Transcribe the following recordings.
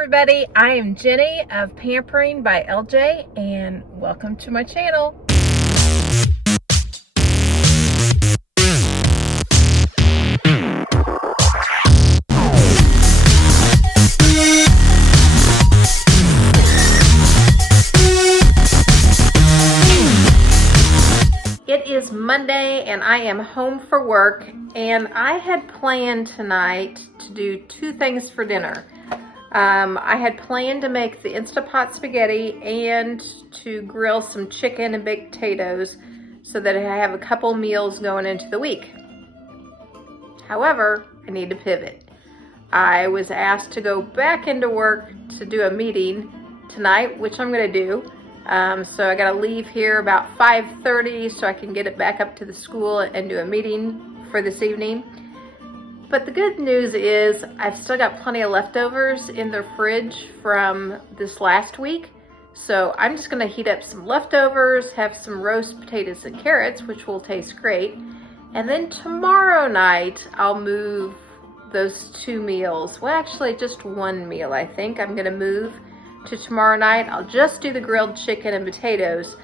everybody, I am Jenny of Pampering by LJ and welcome to my channel. It is Monday and I am home for work, and I had planned tonight to do two things for dinner. I had planned to make the Instapot spaghetti and to grill some chicken and baked potatoes so that I have a couple meals going into the week. However, I need to pivot. I was asked to go back into work to do a meeting tonight, which I'm going to do. So I got to leave here about 5:30 so I can get it back up to the school and do a meeting for this evening. But the good news is I've still got plenty of leftovers in the fridge from this last week. So I'm just going to heat up some leftovers, have some roast potatoes and carrots, which will taste great. And then tomorrow night I'll move those two meals. Well, actually just one meal I think I'm going to move to tomorrow night. I'll just do the grilled chicken and potatoes.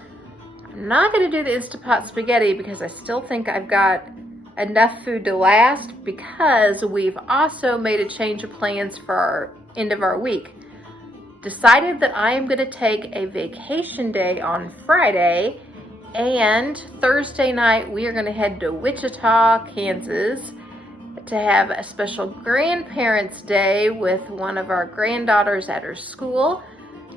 I'm not going to do the Instapot spaghetti because I still think I've got enough food to last, because we've also made a change of plans for our end of our week. Decided that I am going to take a vacation day on Friday, and Thursday night we are going to head to Wichita, Kansas to have a special grandparents day with one of our granddaughters at her school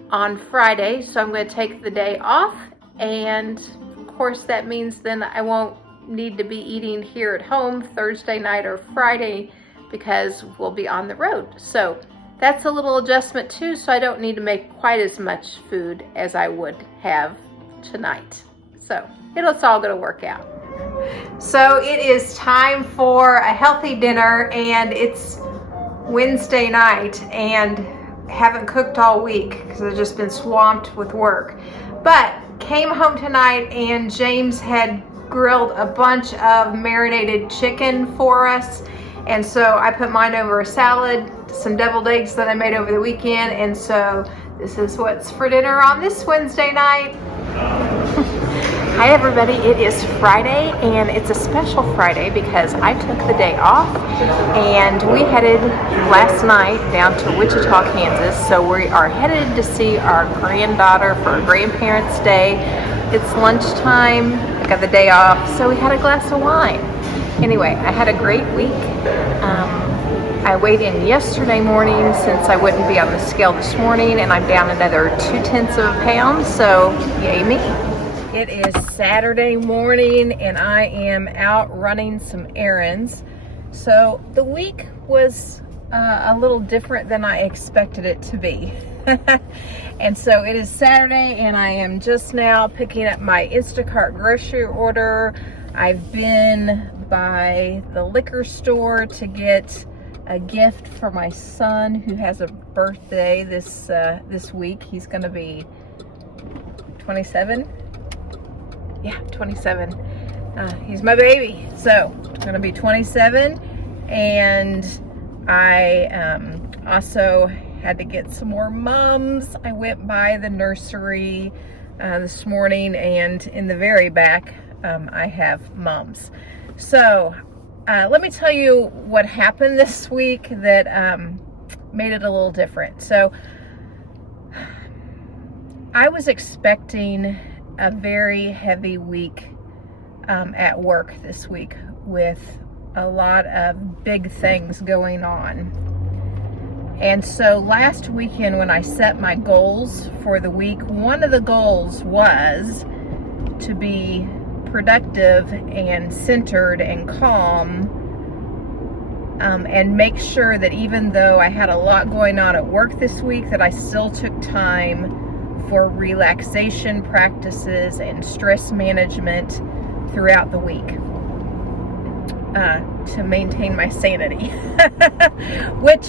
on Friday. So I'm going to take the day off, and of course that means then I won't need to be eating here at home Thursday night or Friday because we'll be on the road. So that's a little adjustment too, so I don't need to make quite as much food as I would have tonight. So it's all going to work out. So it is time for a healthy dinner, and it's Wednesday night and haven't cooked all week because I've just been swamped with work. But came home tonight and James had grilled a bunch of marinated chicken for us, and so I put mine over a salad, some deviled eggs that I made over the weekend, and so this is what's for dinner on this Wednesday night. Hi everybody, it is Friday, and it's a special Friday because I took the day off and we headed last night down to Wichita, Kansas. So we are headed to see our granddaughter for Grandparents' Day. It's lunchtime, I got the day off, so we had a glass of wine. Anyway, I had a great week. I weighed in yesterday morning since I wouldn't be on the scale this morning, and I'm down another 0.2 pounds, so yay me. It is Saturday morning and I am out running some errands. So the week was a little different than I expected it to be. And so it is Saturday and I am just now picking up my Instacart grocery order. I've been by the liquor store to get a gift for my son who has a birthday this week. He's gonna be 27. Yeah, 27. He's my baby, so I'm gonna be 27, and I also had to get some more mums. I went by the nursery this morning, and in the very back I have mums. So let me tell you what happened this week that made it a little different. So I was expecting a very heavy week at work this week with a lot of big things going on. And so last weekend when I set my goals for the week, one of the goals was to be productive and centered and calm, and make sure that even though I had a lot going on at work this week, that I still took time for relaxation practices and stress management throughout the week to maintain my sanity, which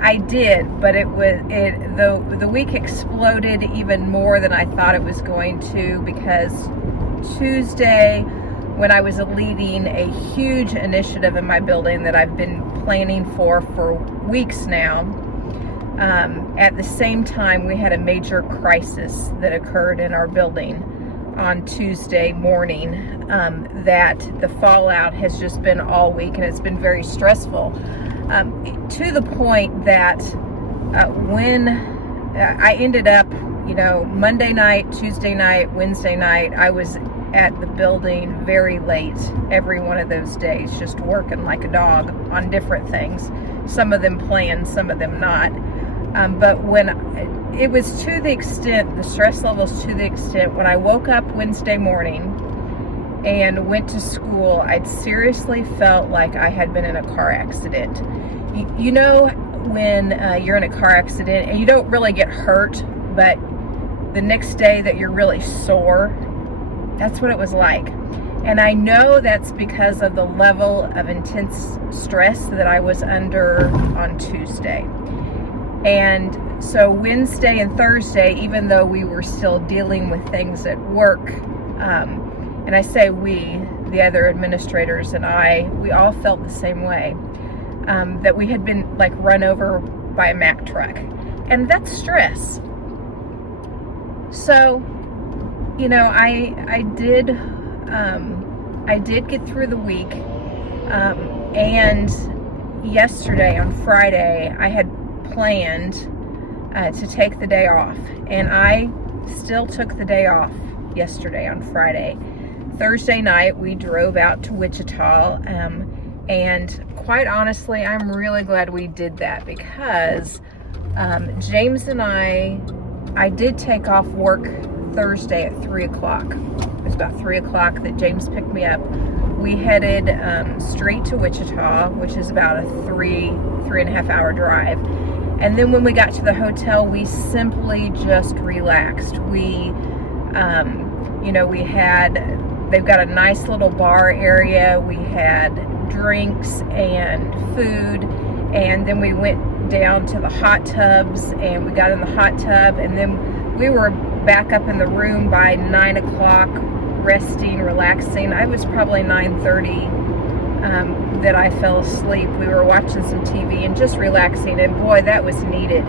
I did, but the week exploded even more than I thought it was going to, because Tuesday, when I was leading a huge initiative in my building that I've been planning for weeks now, At the same time, we had a major crisis that occurred in our building on Tuesday morning, that the fallout has just been all week, and it's been very stressful, to the point that when I ended up, Monday night, Tuesday night, Wednesday night, I was at the building very late every one of those days, just working like a dog on different things, some of them planned, some of them not. But when it was to the extent, the stress levels to the extent, when I woke up Wednesday morning and went to school, I'd seriously felt like I had been in a car accident. You know when you're in a car accident and you don't really get hurt, but the next day that you're really sore? That's what it was like. And I know that's because of the level of intense stress that I was under on Tuesday. And so Wednesday and Thursday, even though we were still dealing with things at work, and I say we, the other administrators and we all felt the same way, that we had been like run over by a Mack truck. And that's stress. So, I did get through the week, and yesterday on Friday I had planned to take the day off, and I still took the day off yesterday on Friday. Thursday night we drove out to Wichita, and quite honestly I'm really glad we did that, because James and I did take off work Thursday at 3 o'clock. It was about 3 o'clock that James picked me up. We headed straight to Wichita, which is about a 3.5 hour drive. And then when we got to the hotel, we simply just relaxed. They've got a nice little bar area. We had drinks and food, and then we went down to the hot tubs, and we got in the hot tub, and then we were back up in the room by 9 o'clock, resting, relaxing. I was probably 9:30 that I fell asleep. We were watching some TV and just relaxing, and boy, that was needed.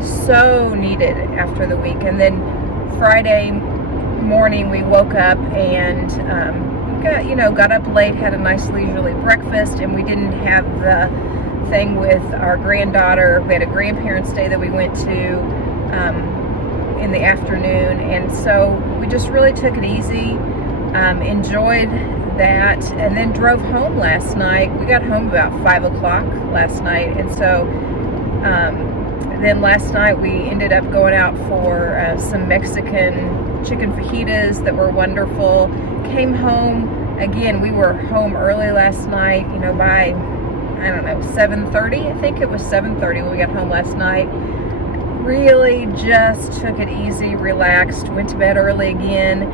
So needed after the week. And then Friday morning we woke up and got up late, had a nice leisurely breakfast, and we didn't have the thing with our granddaughter. We had a grandparents' day that we went to in the afternoon, and so we just really took it easy, enjoyed that, and then drove home last night. We got home about 5 o'clock last night, and so then last night we ended up going out for some Mexican chicken fajitas that were wonderful. Came home, again, we were home early last night, by, 7:30, I think it was 7:30 when we got home last night. Really just took it easy, relaxed, went to bed early again.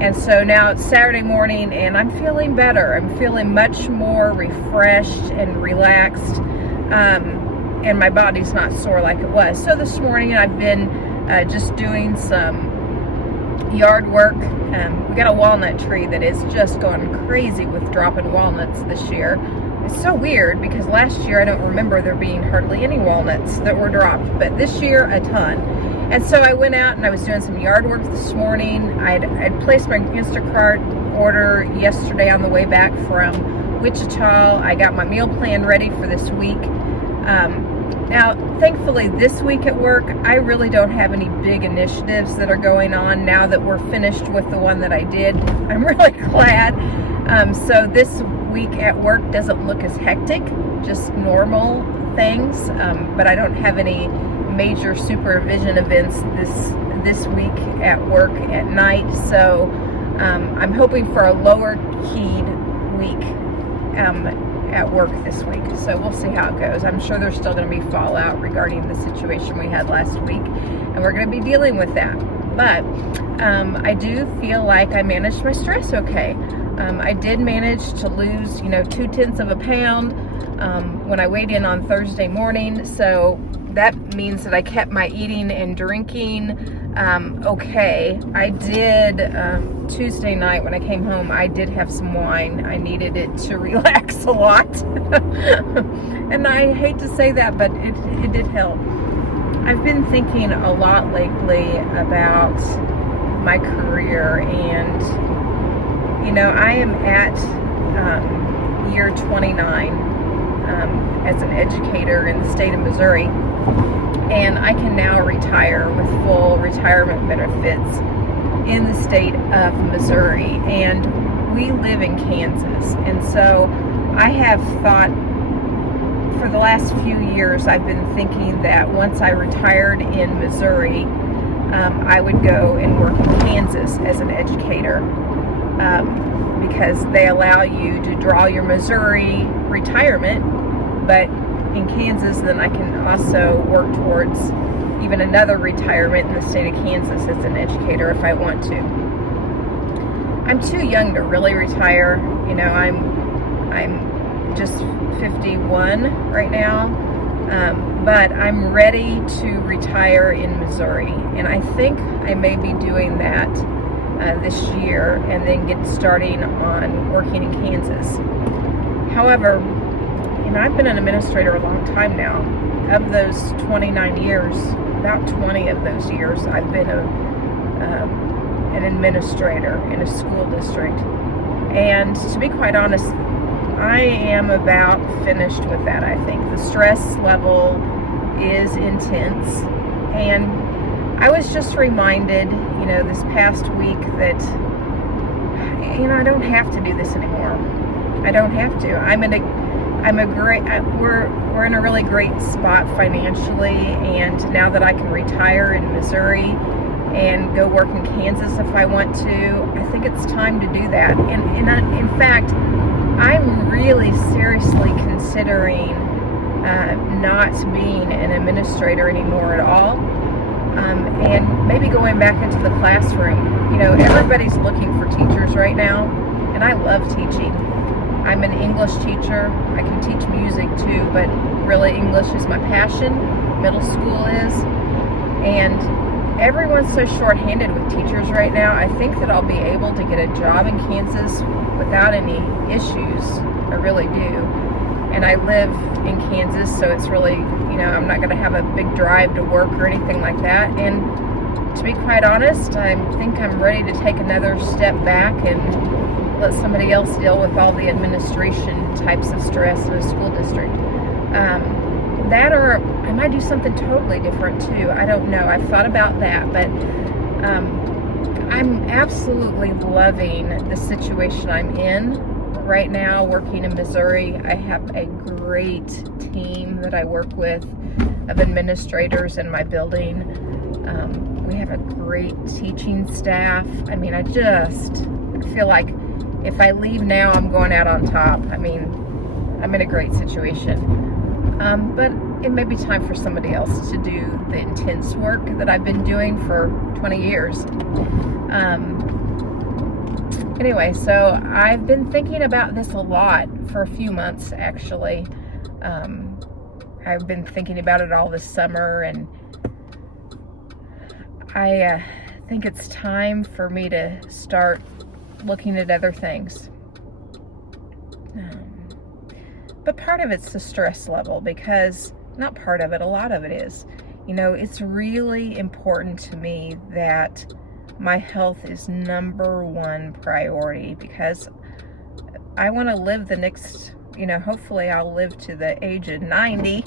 And so now it's Saturday morning and I'm feeling better. I'm feeling much more refreshed and relaxed. And my body's not sore like it was. So this morning I've been just doing some yard work. We got a walnut tree that is just going crazy with dropping walnuts this year. It's so weird because last year I don't remember there being hardly any walnuts that were dropped, but this year a ton. And so I went out and I was doing some yard work this morning. I'd placed my Instacart order yesterday on the way back from Wichita. I got my meal plan ready for this week. Now, thankfully, this week at work, I really don't have any big initiatives that are going on now that we're finished with the one that I did. I'm really glad. So this week at work doesn't look as hectic, just normal things. But I don't have any major supervision events this week at work at night. So I'm hoping for a lower keyed week at work this week. So we'll see how it goes. I'm sure there's still going to be fallout regarding the situation we had last week, and we're going to be dealing with that. But I do feel like I managed my stress okay. I did manage to lose, 0.2 of a pound when I weighed in on Thursday morning. So that means that I kept my eating and drinking okay. I did Tuesday night when I came home, I did have some wine. I needed it to relax a lot. And I hate to say that, but it did help. I've been thinking a lot lately about my career, and I am at year 29 as an educator in the state of Missouri, and I can now retire with full retirement benefits in the state of Missouri, and we live in Kansas. And so I have thought for the last few years, I've been thinking that once I retired in Missouri, I would go and work in Kansas as an educator, because they allow you to draw your Missouri retirement, but in Kansas then I can also work towards even another retirement in the state of Kansas as an educator if I want to. I'm too young to really retire. I'm just 51 right now, but I'm ready to retire in Missouri, and I think I may be doing that this year and then get starting on working in Kansas. However, I've been an administrator a long time now. Of those 29 years, about 20 of those years, I've been an administrator in a school district. And to be quite honest, I am about finished with that, I think. The stress level is intense. And I was just reminded, this past week that, I don't have to do this anymore. I don't have to. We're in a really great spot financially, and now that I can retire in Missouri and go work in Kansas if I want to, I think it's time to do that. And in fact, I'm really seriously considering not being an administrator anymore at all, and maybe going back into the classroom. Everybody's looking for teachers right now, and I love teaching. I'm an English teacher. I can teach music too, but really English is my passion. Middle school is. And everyone's so short-handed with teachers right now. I think that I'll be able to get a job in Kansas without any issues. I really do. And I live in Kansas, so it's really, I'm not going to have a big drive to work or anything like that. And to be quite honest, I think I'm ready to take another step back and let somebody else deal with all the administration types of stress in a school district. That, or I might do something totally different too. I don't know. I've thought about that, but I'm absolutely loving the situation I'm in right now working in Missouri. I have a great team that I work with of administrators in my building. We have a great teaching staff. I just feel like if I leave now, I'm going out on top. I'm in a great situation. But it may be time for somebody else to do the intense work that I've been doing for 20 years. Anyway, so I've been thinking about this a lot for a few months, actually. I've been thinking about it all this summer, and I think it's time for me to start looking at other things. But part of it's the stress level, because, not part of it, a lot of it is. It's really important to me that my health is number one priority, because I want to live the next, hopefully I'll live to the age of 90.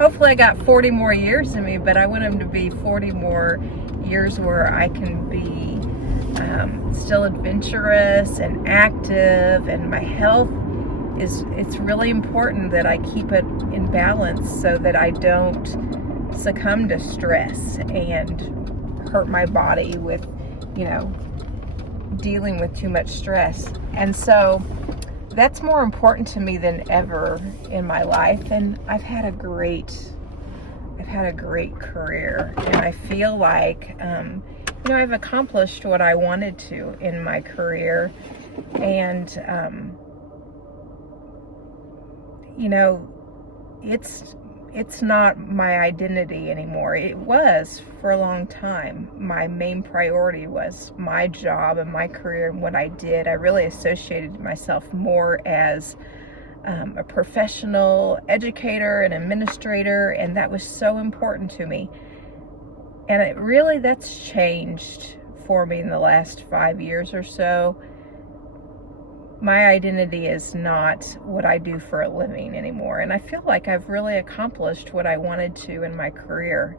Hopefully I got 40 more years in me, but I want them to be 40 more years where I can be still adventurous and active, and my health it's really important that I keep it in balance so that I don't succumb to stress and hurt my body with, dealing with too much stress. And so that's more important to me than ever in my life. And I've had a great career, and I feel like I've accomplished what I wanted to in my career, and it's not my identity anymore. It was for a long time. My main priority was my job and my career and what I did. I really associated myself more as a professional educator and administrator, and that was so important to me. And that's changed for me in the last 5 years or so. My identity is not what I do for a living anymore, and I feel like I've really accomplished what I wanted to in my career.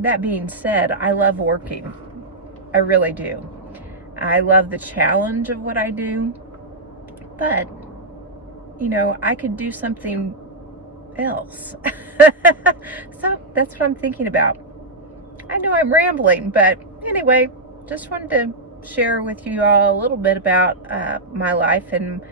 That being said, I love working. I really do. I love the challenge of what I do, but I could do something else. So that's what I'm thinking about. I know I'm rambling, but anyway, just wanted to share with you all a little bit about my life and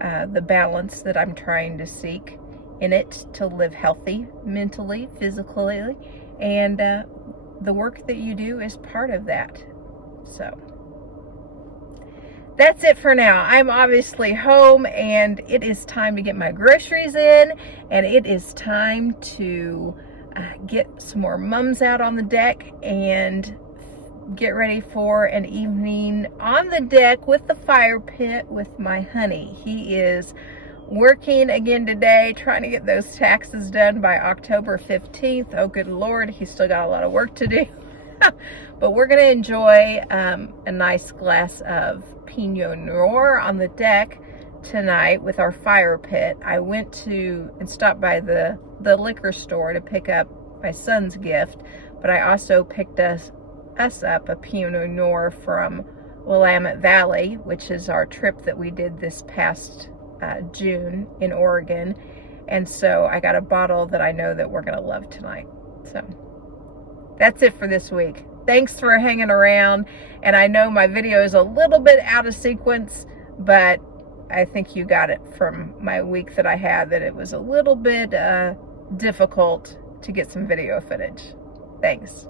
the balance that I'm trying to seek in it to live healthy, mentally, physically, and the work that you do is part of that. So that's it for now. I'm obviously home, and it is time to get my groceries in, and it is time to get some more mums out on the deck and get ready for an evening on the deck with the fire pit with my honey. He is working again today, trying to get those taxes done by October 15th. Oh, good Lord, he's still got a lot of work to do. But we're going to enjoy a nice glass of Pinot Noir on the deck tonight with our fire pit. I went to and stopped by the liquor store to pick up my son's gift, but I also picked us up a Pinot Noir from Willamette Valley, which is our trip that we did this past June in Oregon. And so I got a bottle that I know that we're going to love tonight. So that's it for this week. Thanks for hanging around. And I know my video is a little bit out of sequence, but I think you got it from my week that I had, that it was a little bit difficult to get some video footage. Thanks.